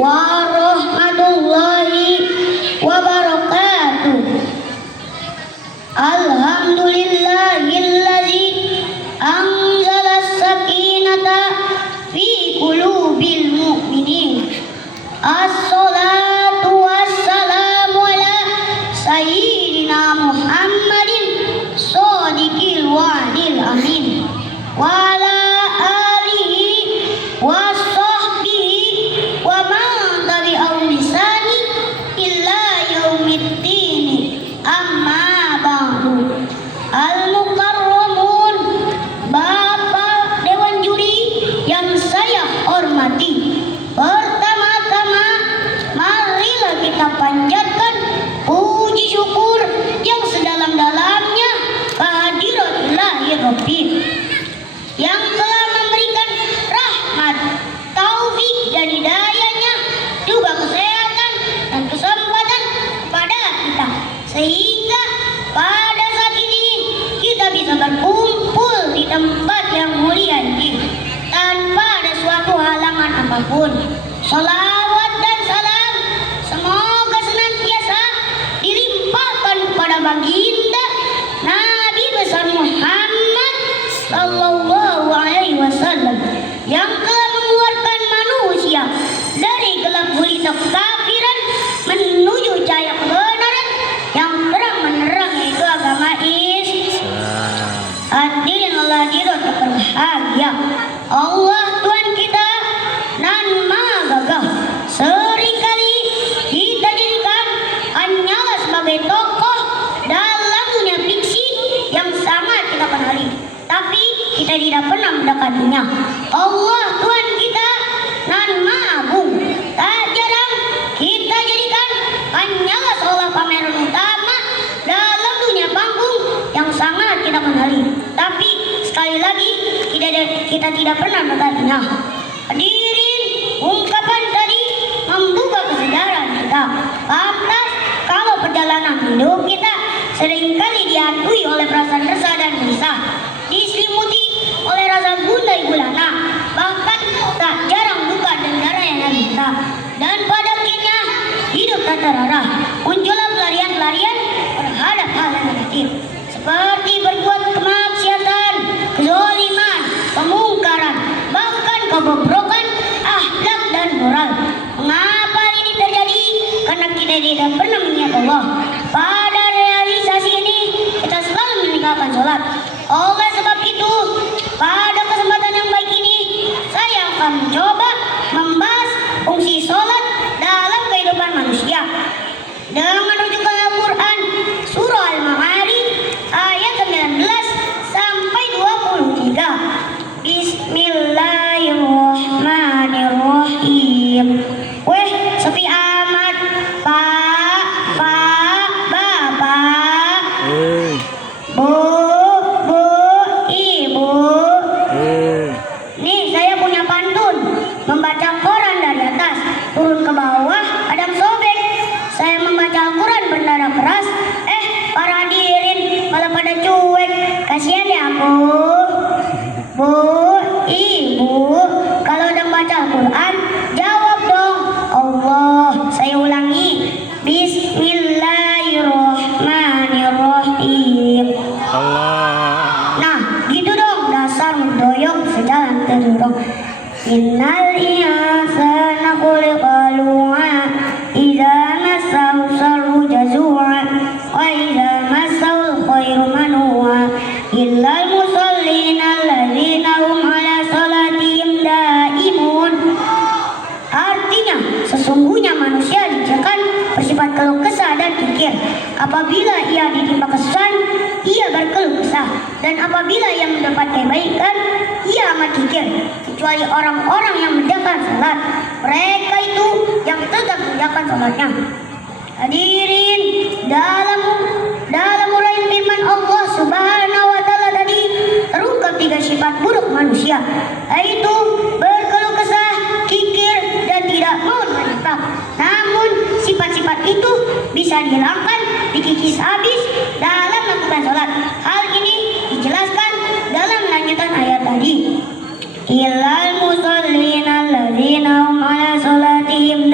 warahmatullahi wabarakatuh. Alhamdulillahilladzi anzala as-sakinata fi qulubil mu'minin. As-salatu wassalamu ala sayyidina Muhammadin shadiqil wa'dil amin wa ala alihi wa sahbihi wa man tabi'ahum bisani illa yaumiddin. Amma ba'du. Al-mukarramun, Bapak Dewan Juri yang saya hormati, pertama-tama marilah kita panjatkan puji syukur yang sedalam-dalamnya kehadirat Ilahi Rabbin yang telah memberikan rahmat, taufik dan hidayahnya, juga kesehatan dan kesempatan kepada kita, sehingga pada saat ini kita bisa berkumpul di tempat yang mulia ini tanpa ada suatu halangan apapun. Salawat dan salam semoga senantiasa dilimpahkan kepada baginda Nabi besar Muhammad sallallahu alaihi wasallam yang telah mengeluarkan manusia dari gelap gulita kekafiran menuju cahaya kebenaran yang terang menerang, yaitu agama Islam. Hadirin Allah berbahagia, Allah Tuhan kita nan maha gagah seringkali kita jadikan hanyalah sebagai tokoh dalam dunia fiksi yang sangat kita kenali, tapi kita tidak pernah mendekatinya. Allah Tuhan kita nan maha agung, tak jarang kita jadikan hanyalah seolah pameran utama dalam dunia panggung yang sangat kita kenali, tapi sekali lagi kita tidak pernah mendekatinya. Hadirin, ungkapan tadi membuka kesadaran kita. Lantas kalau perjalanan hidup kita seringkali dihantui oleh perasaan resah dan gelisah, diselimuti oleh rasa gundah gulana, bahkan tak jarang duka dan darah yang kita, dan pada akhirnya hidup tak terarah. Muncullah pelarian-pelarian terhadap hal yang negatif, seperti berbuat kemaksiatan, kezaliman, kemungkaran, bahkan kebobrokan akhlak dan moral. Mengapa ini terjadi? Karena kita tidak pernah mengingat Allah. Pada realisasi ini kita selalu meninggalkan sholat. Oleh sebab itu, pada kesempatan yang baik ini saya akan mencoba membahas fungsi sholat dalam kehidupan manusia dengan rujukan Al-Quran surah Al-Ma'arij ayat 19 sampai 23. Bismillahirrahmanirrahim. Weh, sepi amat, Pak, Bapak, Bu, Ibu. Nih, saya punya pantun, membaca Quran dari atas turun ke bawah, kadang sobek. Saya membaca Al-Quran berdarah keras, para hadirin malah pada cuek. Kasihan ya Bu, Ibu, kalau udah baca Al-Quran jawab dong. Allah, saya ulangi, Bismillahirrahmanirrahim. Allah. Nah, gitu dong, dasar mendoyong sejalan terdorong. Innal insana khuliqa halu'a idza massahu syarru jazua wa idza massahu khairu manu'a illal musallina alladzina hum ala salatihim daimun. Artinya, sesungguhnya manusia diciptakan bersifat keluh kesah dan kikir. Apabila ia ditimpa kesusahan, ia berkeluh kesah, dan apabila ia mendapat kebaikan, ia amat kikir. Kecuali orang-orang yang menjaga salat, mereka itu yang tetap menjaga salatnya. Hadirin, dalam uraian firman Allah Subhanahu wa taala tadi terungkap 3 sifat buruk manusia, yaitu berkeluh kesah, kikir, dan tidak mau berinfak. Namun sifat-sifat itu bisa dihilangkan, dikikis habis dalam melakukan sholat. Hal ini dijelaskan dalam lanjutan ayat tadi. Illal musallina alladzina hum ala sholatihim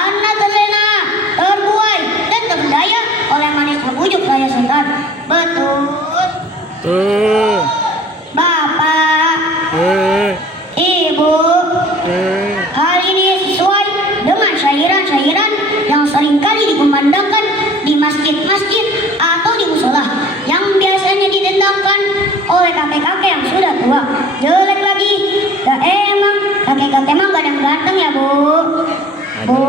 karena terlena, terbuai, dan terdaya oleh manis bujuk daya setan. Betul. Bapak, Ibu, hal ini sesuai dengan syairan-syairan yang seringkali dikumandangkan di masjid-masjid atau di musola yang biasanya ditentangkan oleh kakek-kakek yang sudah tua. Jelek lagi, gak emang kakek-kakek emang ganteng ya Bu? Bu,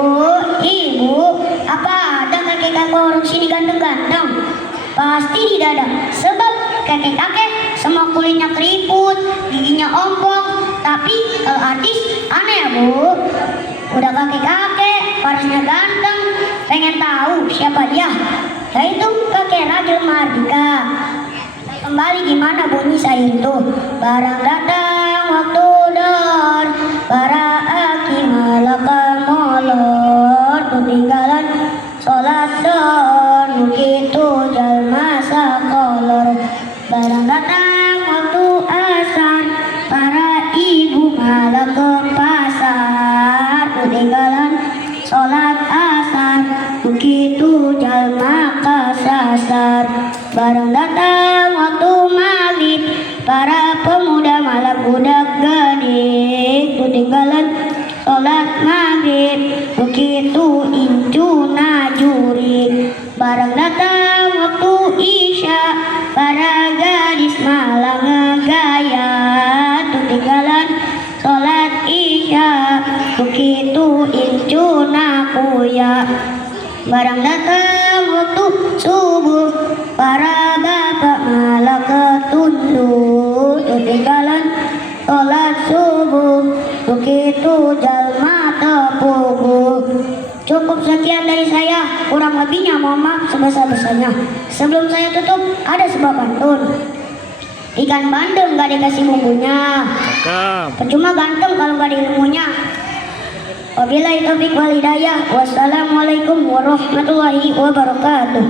Ibu, apa ada kakek-kakek orang sini ganteng-ganteng? Pasti tidak ada, sebab kakek-kakek semua kulitnya keriput, giginya ompong, tapi artis aneh ya Bu. Udah kakek-kakek, parasnya ganteng, pengen tahu siapa dia? Yaitu kakek Raja Mardika. Kembali gimana bunyi saya itu? Barang datang waktu dor, para aki malakal molor, ketinggalan sholat dor, begitu jalma sakolor. Barang datang waktu asar, para ibu malah ke pasar, ketinggalan sholat asar, begitu jalma kesasar. Barang datang waktu maghrib, para pemuda malah budak gadis, ketinggalan sholat maghrib, begitu incu najuri. Barang datang waktu isya, para gadis malah ngegaya, ketinggalan sholat isya, begitu incu nakuya. Barang datang waktu subuh, para bapak malah ketunduk, ketinggalan sholat subuh, begitu jalma tepuguh. Cukup sekian dari saya, kurang lebihnya mohon maaf sebesar-besarnya. Sebelum saya tutup, ada sebuah pantun. Ikan bandeng gak dikasih bumbunya, percuma ganteng kalau gak ada ilmunya. Wabillahi taufiq wal hidayah. Wassalamualaikum warahmatullahi wabarakatuh.